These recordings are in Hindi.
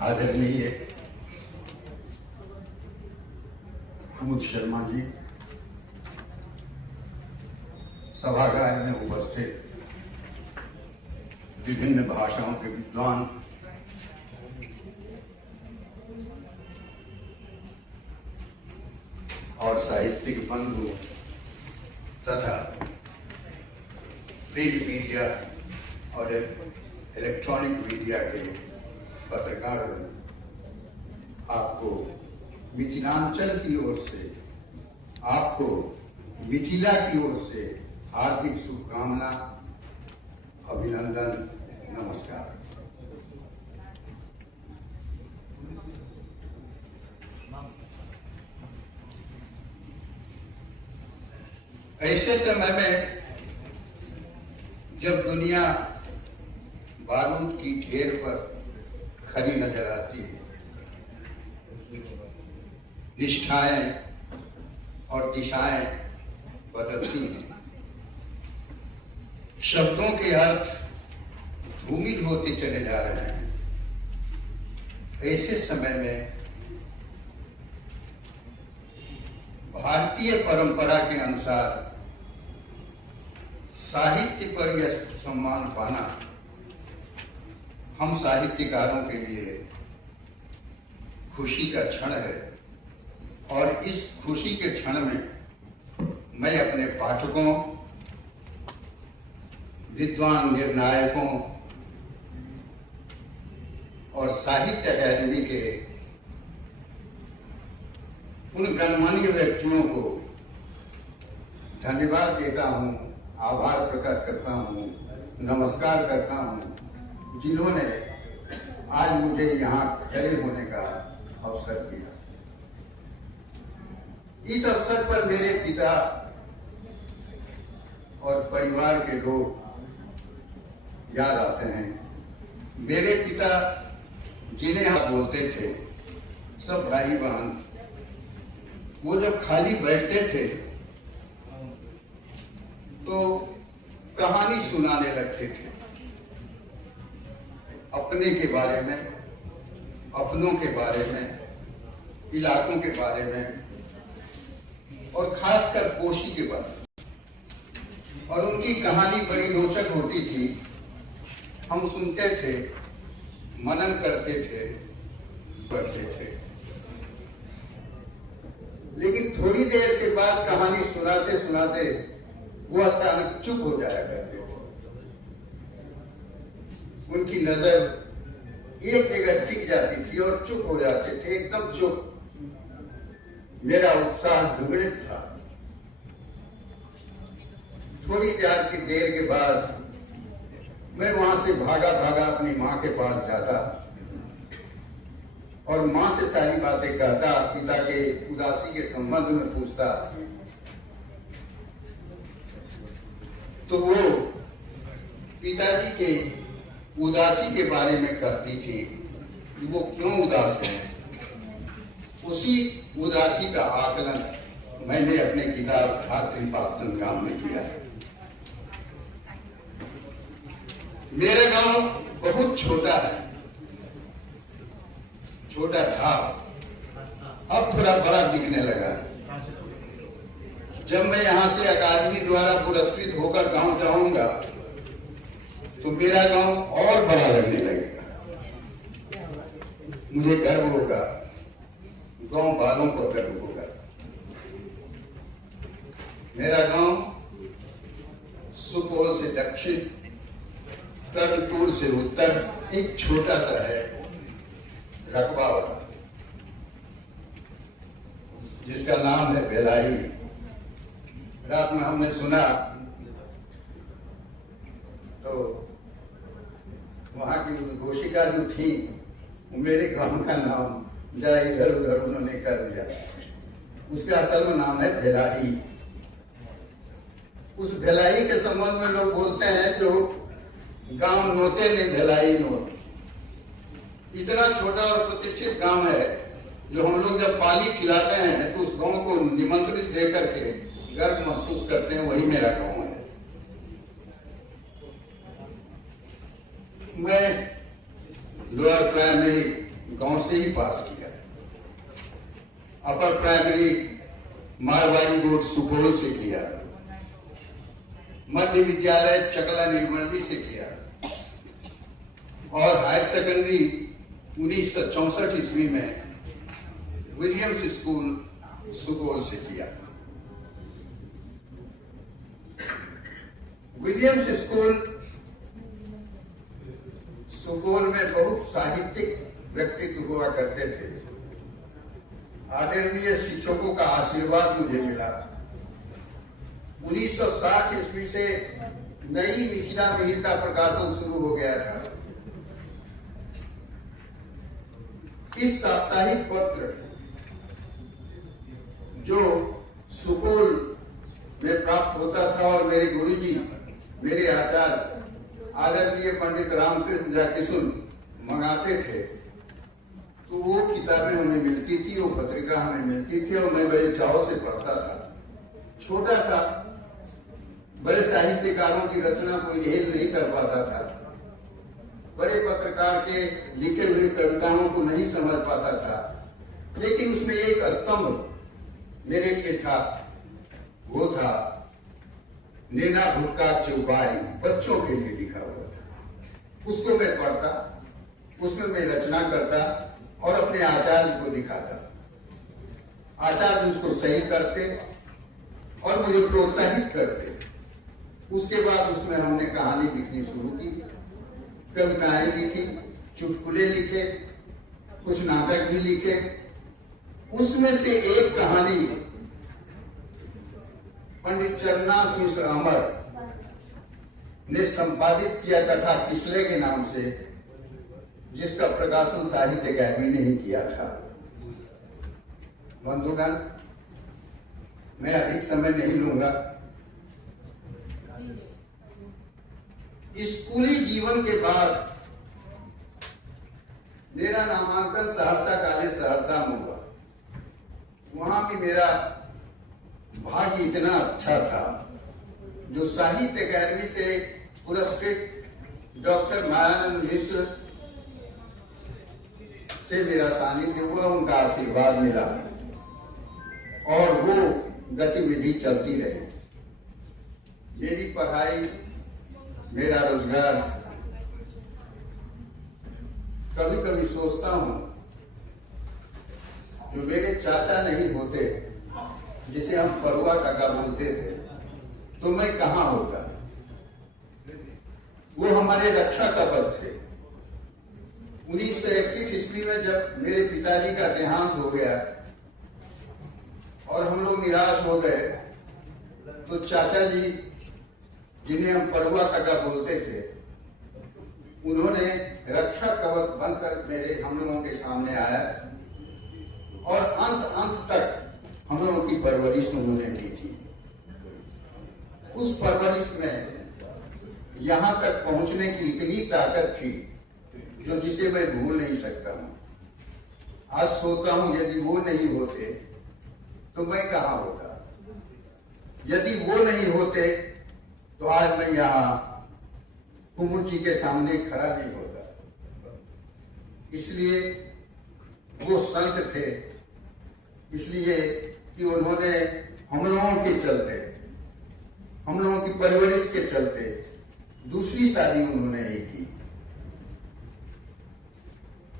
आदरणीय कुमुद शर्मा जी, सभागार में उपस्थित विभिन्न भाषाओं के विद्वान, और साहित्यिक बंधु तथा प्रिंट मीडिया और इलेक्ट्रॉनिक मीडिया के पत्रकार, आपको मिथिलांचल की ओर से, आपको मिथिला की ओर से हार्दिक शुभकामना, अभिनंदन, नमस्कार। ऐसे समय में जब दुनिया बारूद की ढेर पर खड़ी नजर आती है, निष्ठाएं और दिशाएं बदलती हैं, शब्दों के अर्थ धूमिल होते चले जा रहे हैं, ऐसे समय में भारतीय परंपरा के अनुसार साहित्य पर यह सम्मान पाना हम साहित्यकारों के लिए खुशी का क्षण है। और इस खुशी के क्षण में मैं अपने पाठकों, विद्वान निर्णायकों और साहित्य अकादमी के उन गणमान्य व्यक्तियों को धन्यवाद देता हूं, आभार प्रकट करता हूं, नमस्कार करता हूं, जिन्होंने आज मुझे यहाँ खड़े होने का अवसर दिया। इस अवसर पर मेरे पिता और परिवार के लोग याद आते हैं। मेरे पिता जिन्हें हम बोलते थे, सब भाई बहन, वो जब खाली बैठते थे तो कहानी सुनाने लगते थे, अपने के बारे में, अपनों के बारे में, इलाकों के बारे में और खासकर कोशी के बारे में। और उनकी कहानी बड़ी रोचक होती थी। हम सुनते थे, मनन करते थे, पढ़ते थे, लेकिन थोड़ी देर के बाद कहानी सुनाते सुनाते वो अचानक चुप हो जाया करते थे। उनकी नजर एक जगह टिक जाती थी और चुप हो जाते थे, एकदम चुप। मेरा उत्साह द्विगुणित था। थोड़ी देर के बाद मैं वहां से भागा भागा अपनी माँ के पास जाता और माँ से सारी बातें कहता, पिता के उदासी के संबंध में पूछता। तो वो पिताजी के उदासी के बारे में कहती थी कि वो क्यों उदास है। उसी उदासी का आकलन मैंने अपने किताब धात्रीपात संग्राम में किया है। मेरा गांव बहुत छोटा है, छोटा था, अब थोड़ा बड़ा दिखने लगा है। जब मैं यहां से अकादमी द्वारा पुरस्कृत होकर गांव जाऊंगा तो मेरा गांव और बड़ा लगने लगेगा। मुझे गर्व होगा, गांव वालों को गर्व होगा। मेरा गांव सुपौल से दक्षिण, कर्णपुर से उत्तर एक छोटा सा है, रकबा वाला, जिसका नाम है भिलाई। रात में हमने सुना तो वहां की उद्घोषिका जो थी, मेरे गांव का नाम जरा इधर उधर उन्होंने कर दिया। उसका असल में नाम है भिलाई। उस भिलाई के संबंध में लोग बोलते हैं जो गांव नोते ने भिलाई नोत। इतना छोटा और प्रतिष्ठित गांव है जो हम लोग जब पाली खिलाते हैं तो उस गांव को निमंत्रित दे करके गर्व महसूस करते हैं। वही मेरा गांव है। मैं लोअर प्राइमरी गांव से ही पास किया। Upper primary Marwari board Supaul से किया। मध्य विद्यालय चकला निर्मली से किया और हायर सेकेंडरी 1964 ईस्वी में विलियम्स स्कूल सुपौल से किया। विलियम्स स्कूल सुपौल में बहुत साहित्यिक व्यक्तित्व हुआ करते थे। आदरणीय शिक्षकों का आशीर्वाद मुझे मिला। 1960 ईस्वी से नई मिथिला मिहिर का प्रकाशन शुरू हो गया था। इस साप्ताहिक पत्र जो सुपौल में प्राप्त होता था और मेरे गुरुजी, मेरे आचार्य आदरणीय पंडित रामकृष्ण झा किशुन मंगाते थे, तो वो किताबें हमें मिलती थी, वो पत्रिका हमें मिलती थी और मैं बड़े चाव से पढ़ता था। छोटा था, बड़े साहित्यकारों की रचना कोई हेल नहीं कर पाता था, बड़े पत्रकार के लिखे हुए कविताओं को नहीं समझ पाता था, लेकिन उसमें एक स्तंभ मेरे लिए था, वो था नैना भुटका चौबारी, बच्चों के लिए लिखा हुआ था। उसको मैं पढ़ता, उसमें मैं रचना करता और अपने आचार्य को दिखाता। आचार्य उसको सही करते और मुझे प्रोत्साहित करते। उसके बाद उसमें हमने कहानी लिखनी शुरू की, कविताएं लिखी, चुटकुले लिखे, कुछ नाटक भी लिखे। उसमें से एक कहानी पंडित चरनाथ मिश्र अमर ने संपादित किया, कथा किसले के नाम से, जिसका प्रकाशन साहित्य अकादमी ने ही किया था। बंधुगण, मैं अधिक समय नहीं लूंगा। स्कूली जीवन के बाद मेरा नामांकन सहरसा कॉलेज सहरसा में हुआ। वहां भी मेरा भाग्य इतना अच्छा था, जो साहित्य अकादमी से पुरस्कृत डॉक्टर मायानंद मिश्र से मेरा सानिध्य हुआ, उनका आशीर्वाद मिला और वो गतिविधि चलती रही। मेरी पढ़ाई, मेरा रोजगार, कभी कभी सोचता हूं जो मेरे चाचा नहीं होते, जिसे हम परुआ काका बोलते थे, तो मैं कहां होता। वो हमारे रक्षा कवच थे। 1961 ईस्वी में जब मेरे पिताजी का देहांत हो गया और हम लोग निराश हो गए, तो चाचा जी, जिन्हें हम परुआ काका बोलते थे, उन्होंने रक्षा कवच बनकर हम लोगों के सामने आया और अंत तक हम लोगों की परवरिश उन्होंने की थी। उस परवरिश में यहां तक पहुंचने की इतनी ताकत थी, जो जिसे मैं भूल नहीं सकता हूं। आज सोचता हूं, यदि वो नहीं होते तो मैं कहां होता। यदि वो नहीं होते तो आज मैं यहां कुमुद जी के सामने खड़ा नहीं होता। इसलिए वो संत थे, इसलिए कि उन्होंने हम लोगों के चलते, हम लोगों की परवरिश के चलते दूसरी शादी उन्होंने ही की।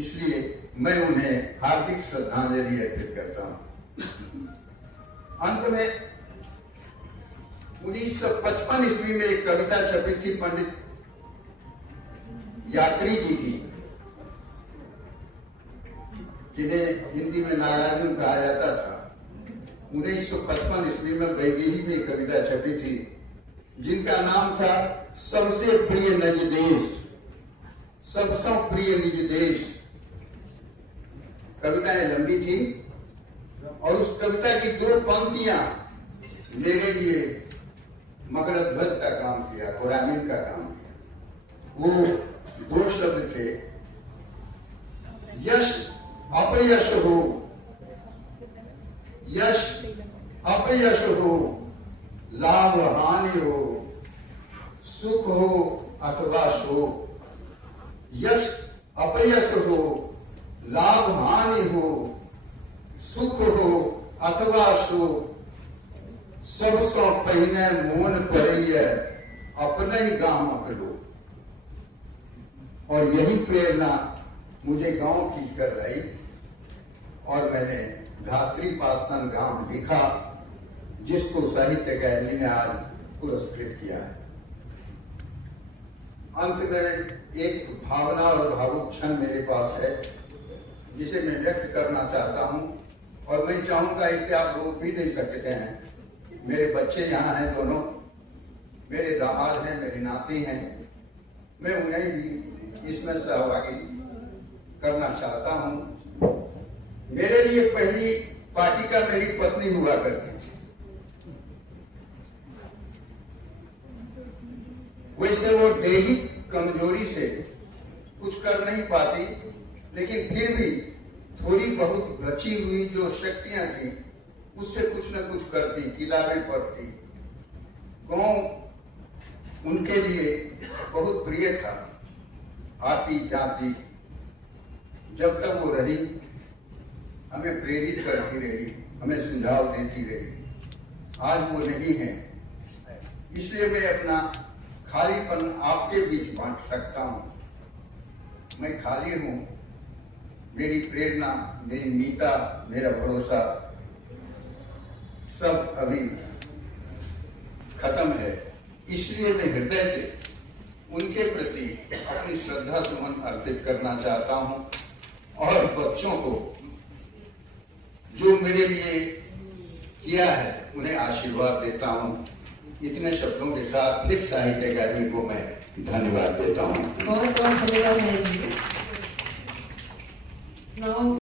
इसलिए मैं उन्हें हार्दिक श्रद्धांजलि अर्पित करता हूं। अंत में 1955 ईस्वी में एक कविता छपी थी पंडित यात्री जी की, जिन्हें हिंदी में नागार्जुन कहा जाता था। 1955 ईस्वी में वैदेही में कविता छपी थी, जिनका नाम था सबसे प्रिय निज देश, सबसे प्रिय निज देश। कविताएं लंबी थी और उस कविता की 2 पंक्तियां मेरे लिए मकरध्वज का काम किया, कोरामिन का काम किया। वो 2 शब्द थे, यश अपयश हो, यश अपयश हो, लाभ हानि हो, सुख हो अथवा शोक। यश अपयश हो, लाभ हानि हो, सुख हो अथवा शोक, सब सौ पहिने मोन पड़ैया अपने ही गांव लो। और यही प्रेरणा मुझे गांव खींच कर लाई और मैंने धात्री पाठशान गांव लिखा, जिसको साहित्य अकादमी ने आज पुरस्कृत किया है। अंत में एक भावना और भावुक क्षण मेरे पास है, जिसे मैं व्यक्त करना चाहता हूं, और मैं चाहूंगा इसे आप रोक भी नहीं सकते हैं। मेरे बच्चे यहाँ हैं दोनों, मेरे दामाद हैं, मेरी नाती हैं, मैं उन्हें भी इसमें सहभागी करना चाहता हूं। मेरे लिए पहली पाठिका मेरी पत्नी हुआ करती थी। वैसे वो दैहिक कमजोरी से कुछ कर नहीं पाती, लेकिन फिर भी थोड़ी बहुत बची हुई जो शक्तियां थी उससे कुछ न कुछ करती, किताबें पढ़ती। गाँव उनके लिए बहुत प्रिय था। आती जाती जब तक वो रही, हमें प्रेरित करती रही, हमें सुझाव देती रही। आज वो नहीं है, इसलिए मैं अपना खालीपन आपके बीच बांट सकता हूं। मैं खाली हूं, मेरी प्रेरणा, मेरी मीता, मेरा भरोसा सब अभी खत्म है। इसलिए मैं हृदय से उनके प्रति अपनी श्रद्धा सुमन अर्पित करना चाहता हूं, और बच्चों को जो मेरे लिए किया है उन्हें आशीर्वाद देता हूं। इतने शब्दों के साथ फिर साहित्य अकादमी को मैं धन्यवाद देता हूं। बहुत बहुत धन्यवाद।